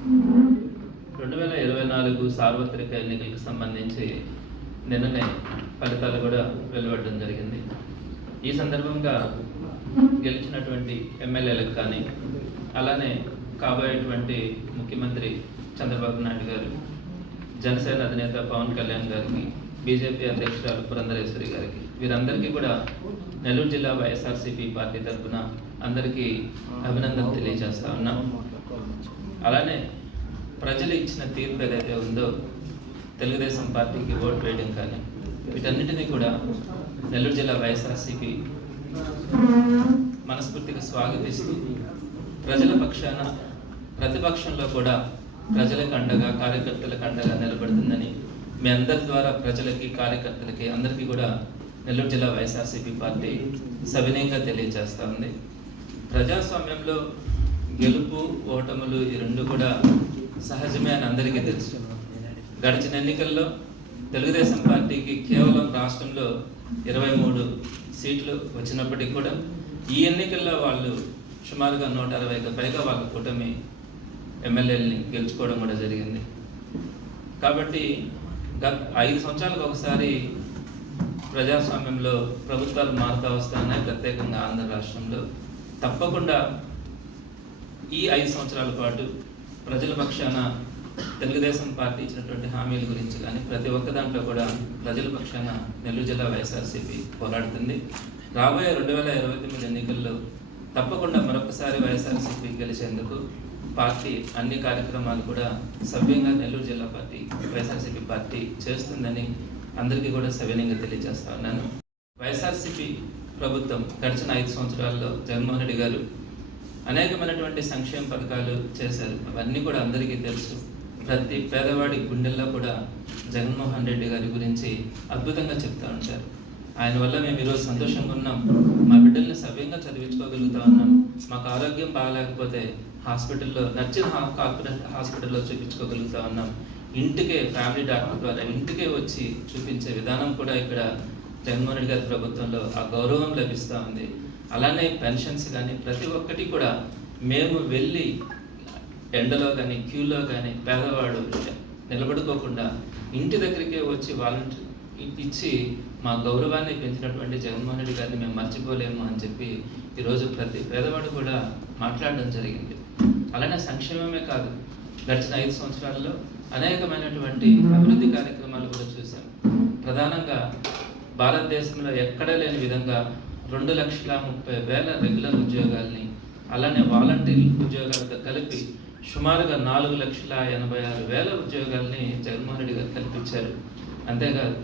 రెండు వేల ఇరవై నాలుగు సార్వత్రిక ఎన్నికలకు సంబంధించి నిన్ననే ఫలితాలు కూడా వెలువడడం జరిగింది. ఈ సందర్భంగా గెలిచినటువంటి ఎమ్మెల్యేలకు కానీ అలానే కాబోయేటువంటి ముఖ్యమంత్రి చంద్రబాబు నాయుడు గారు జనసేన అధినేత పవన్ కళ్యాణ్ గారికి బీజేపీ అధ్యక్షురాలు పురంధరేశ్వరి గారికి వీరందరికీ కూడా నెల్లూరు జిల్లా వైఎస్ఆర్సీపీ పార్టీ తరఫున అందరికీ అభినందనలు తెలియజేస్తా ఉన్నాం. అలానే ప్రజలు ఇచ్చిన తీర్పు ఏదైతే ఉందో తెలుగుదేశం పార్టీకి ఓటు వేయడం కానీ వీటన్నిటినీ కూడా నెల్లూరు జిల్లా వైఎస్ఆర్సీపీ మనస్ఫూర్తిగా స్వాగతిస్తూ ప్రజల పక్షాన ప్రతిపక్షంలో కూడా ప్రజలకు అండగా కార్యకర్తలకు అండగా నిలబడుతుందని మీ అందరి ద్వారా ప్రజలకి కార్యకర్తలకి అందరికీ కూడా నెల్లూరు జిల్లా వైఎస్ఆర్సీపీ పార్టీ సవినయంగా తెలియజేస్తా ఉంది. ప్రజాస్వామ్యంలో గెలుపు ఓటములు ఈ రెండు కూడా సహజమే అని అందరికీ తెలుసు. గడిచిన ఎన్నికల్లో తెలుగుదేశం పార్టీకి కేవలం రాష్ట్రంలో ఇరవై మూడు సీట్లు వచ్చినప్పటికీ కూడా ఈ ఎన్నికల్లో వాళ్ళు సుమారుగా నూట అరవైకి పైగా వాళ్ళ కూటమి ఎమ్మెల్యేలని గెలుచుకోవడం కూడా జరిగింది. కాబట్టి గత ఐదు సంవత్సరాలకు ఒకసారి ప్రజాస్వామ్యంలో ప్రభుత్వాలు మారుతూ వస్తున్నాయి ప్రత్యేకంగా ఆంధ్ర రాష్ట్రంలో తప్పకుండా ఈ ఐదు సంవత్సరాల పాటు ప్రజల పక్షాన తెలుగుదేశం పార్టీ ఇచ్చినటువంటి హామీల గురించి కానీ ప్రతి ఒక్క దాంట్లో కూడా ప్రజల పక్షాన నెల్లూరు జిల్లా వైఎస్ఆర్సీపీ పోరాడుతుంది. రాబోయే రెండు వేల ఇరవై తొమ్మిది ఎన్నికల్లో తప్పకుండా మరొకసారి వైఎస్ఆర్సీపీ గెలిచేందుకు పార్టీ అన్ని కార్యక్రమాలు కూడా సవ్యంగా నెల్లూరు జిల్లా పార్టీ వైఎస్ఆర్సీపీ పార్టీ చేస్తుందని అందరికీ కూడా సవినయంగా తెలియజేస్తా ఉన్నాను. వైఎస్ఆర్సీపీ ప్రభుత్వం గడిచిన ఐదు సంవత్సరాల్లో జగన్మోహన్ రెడ్డి గారు అనేకమైనటువంటి సంక్షేమ పథకాలు చేశారు. అవన్నీ కూడా అందరికీ తెలుసు. ప్రతి పేదవాడి గుండెల్లో కూడా జగన్మోహన్ రెడ్డి గారి గురించి అద్భుతంగా చెప్తా ఉంటారు. ఆయన వల్ల మేము ఈరోజు సంతోషంగా ఉన్నాం. మా బిడ్డల్ని సవ్యంగా చదివించుకోగలుగుతా ఉన్నాం. మాకు ఆరోగ్యం బాగాలేకపోతే హాస్పిటల్లో నచ్చిన హాస్పిటల్లో చూపించుకోగలుగుతా ఉన్నాం. ఇంటికే ఫ్యామిలీ డాక్టర్ ద్వారా ఇంటికే వచ్చి చూపించే విధానం కూడా ఇక్కడ జగన్మోహన్ రెడ్డి గారి ప్రభుత్వంలో ఆ గౌరవం లభిస్తూ ఉంది. అలానే పెన్షన్స్ కానీ ప్రతి ఒక్కటి కూడా మేము వెళ్ళి ఎండలో కానీ క్యూలో కానీ పేదవాడు నిలబడుకోకుండా ఇంటి దగ్గరికే వచ్చి వాలంటీర్ ఇచ్చి మా గౌరవాన్ని పెంచినటువంటి జగన్మోహన్ రెడ్డి గారిని మేము మర్చిపోలేము అని చెప్పి ఈరోజు ప్రతి పేదవాడు కూడా మాట్లాడడం జరిగింది. అలానే సంక్షేమమే కాదు గడిచిన ఐదు సంవత్సరాల్లో అనేకమైనటువంటి అభివృద్ధి కార్యక్రమాలు కూడా చూసాం ప్రధానంగా భారతదేశంలో ఎక్కడా లేని విధంగా రెండు లక్షల ముప్పై వేల రెగ్యులర్ ఉద్యోగాల్ని అలానే వాలంటీర్ ఉద్యోగాలతో కలిపి సుమారుగా నాలుగు లక్షల ఎనభై ఆరు వేల ఉద్యోగాల్ని జగన్మోహన్ రెడ్డి గారు కల్పించారు. అంతేకాదు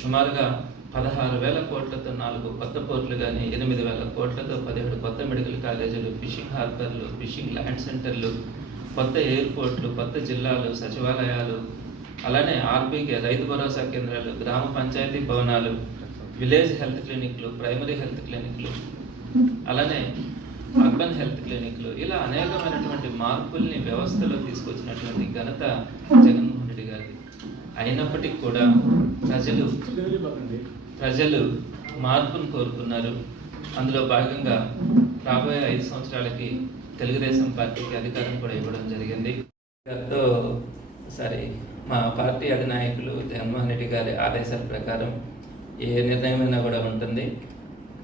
సుమారుగా పదహారు వేల కోట్లతో నాలుగు కొత్త పోర్టులు కానీ ఎనిమిది వేల కోట్లతో పదిహేడు కొత్త మెడికల్ కాలేజీలు ఫిషింగ్ హార్బర్లు ఫిషింగ్ ల్యాండ్ సెంటర్లు కొత్త ఎయిర్పోర్ట్లు కొత్త జిల్లాలు సచివాలయాలు అలానే ఆర్బీకే రైతు భరోసా కేంద్రాలు గ్రామ పంచాయతీ భవనాలు విలేజ్ హెల్త్ క్లినిక్లు ప్రైమరీ హెల్త్ క్లినిక్లు అలానే అర్బన్ హెల్త్ క్లినిక్లు. ఇలా అనేకమైనటువంటి మార్పుల్ని వ్యవస్థలో తీసుకొచ్చినటువంటి ఘనత జగన్మోహన్ రెడ్డి గారిది అయినప్పటికీ కూడా ప్రజలు ప్రజలు మార్పును కోరుకున్నారు. అందులో భాగంగా రాబోయే ఐదు సంవత్సరాలకి తెలుగుదేశం పార్టీకి అధికారం కూడా ఇవ్వడం జరిగింది. గారితో సారీ మా పార్టీ అధినాయకులు జగన్మోహన్ రెడ్డి గారి ఆదేశాల ప్రకారం ఏ నిర్ణయమైనా కూడా ఉంటుంది.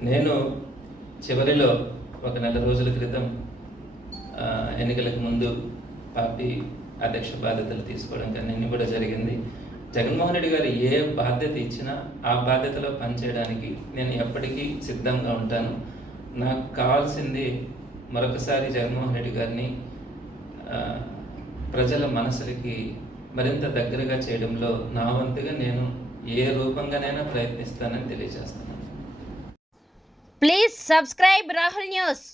నేను చివరిలో ఒక నెల రోజుల క్రితం ఎన్నికలకు ముందు పార్టీ అధ్యక్ష బాధ్యతలు తీసుకోవడం కానీ కూడా జరిగింది. జగన్మోహన్ రెడ్డి గారు ఏ బాధ్యత ఇచ్చినా ఆ బాధ్యతలో పనిచేయడానికి నేను ఎప్పటికీ సిద్ధంగా ఉంటాను. నాకు కావాల్సింది మరొకసారి జగన్మోహన్ రెడ్డి గారిని ప్రజల మనసులకి మరింత దగ్గరగా చేయడంలో నా వంతుగా నేను ఏ రూపంగానైనా ప్రయత్నిస్తానని తెలియజేస్తున్నాను. Please subscribe Rahul news